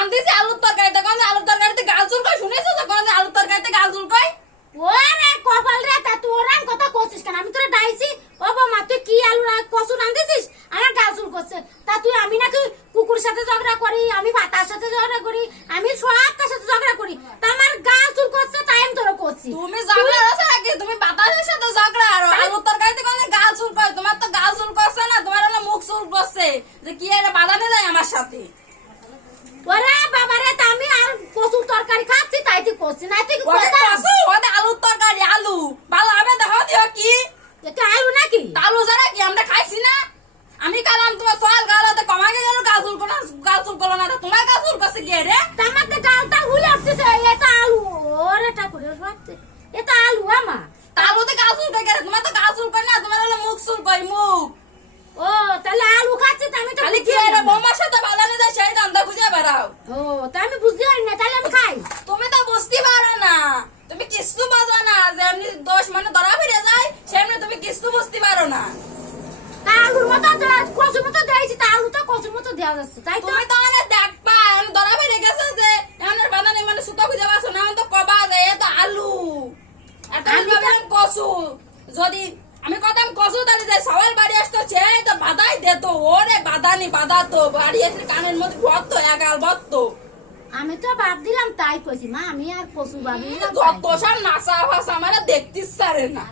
আলুর তরকারিতে কোন আলুর তরকারিতে গাল চুলকায় শুনেছো? তো কোন আলুর তরকারিতে গাল চুলকায় ওরে কপাল রে তা তোর আন কথা করছিস কেন? আমি তোরা ডাইছি ও মা তুই কি আলু কচু রাঁধেছিস আমার গাল চুল করছে। তা তুই আমি নাকি কুকুরের সাথে ঝগড়া করি আমি ভাতার সাথে ঝগড়া করি আমি সবটার সাথে ঝগড়া করি। তা আমার গাল চুল করছে তাই আমি তোরা করছি। তুমি ঝগড়া আছে নাকি? তুমি বাতাসের সাথে ঝগড়া আর আলুর তরকারিতে কোন গাল চুলকায় তোমার তো গাল চুলকাচ্ছে না তোমার হলো মুখ চুল করছে। যে কি এটা বাদানে যায় আমার সাথে ওরে বাবা রে তা আমি আর কচুর তরকারি খাচ্ছি তাই তুই করছি না তুই ওরে কথা কসু ওরে আলুর তরকারি আলু ভালো হবে দেখো দিও কি এটা আলু নাকি আলু যারা কি আমরা খাইছি না আমি কালাম তোমার সকাল গালাতে কমাকে গেল গাল চুল করো গাল চুল করো না তো তোমার গাল চুল করছে কি রে? তা আমার তো গালটা হুলে উঠতেছে। এটা আলু। ওরে ঠাকুরের ভাবছে এটা আলু আমা আলুতে গাল চুল করে গেলে তোমার তো গাল চুল না তোমার হলো মুখ চুল কই মুখ। ও তাহলে আলু খাচ্ছি তা আমি তো খালি কি রে বোমার সাথে বাদানে যায় সেই দান্দা খুঁজে বেড়াও। ও তা আমি বুঝতে পারি না তাহলে আমি খাই। তুমি তো বুঝতে পারো না। তুমি কিস্তু বাজো না। যেমনি দোষ মানে ধরা ফিরে যায় সেমনি তুমি কিস্তু বুঝতে পারো না। তা আলুর মতো কচুর মতো দিয়েছি তা আলু তো কচুর মতো দেওয়া যাচ্ছে তাই তো? তুমি তো অনেক দেখবা আমি ধরা ফিরে গেছে যে এমন বাদানে মানে সুতো খুঁজে পাচ্ছ না এখন তো কবা যে এ তো আলু আর তুমি আমি তো- ভাবলাম কসু। যদি আমি কতাম কসু তাহলে যে সবার বাড়ি আসতো সে তো বাদাই দিত। ওরে বাদানি বাদা তো বাড়ি এসে কানের মধ্যে ভরতো একাল ভরতো আমি তো বাদ দিলাম তাই কইছি মা। আমি আর কসু বাবি যত সব নাচা ভাষা আমার দেখতে ইচ্ছা না।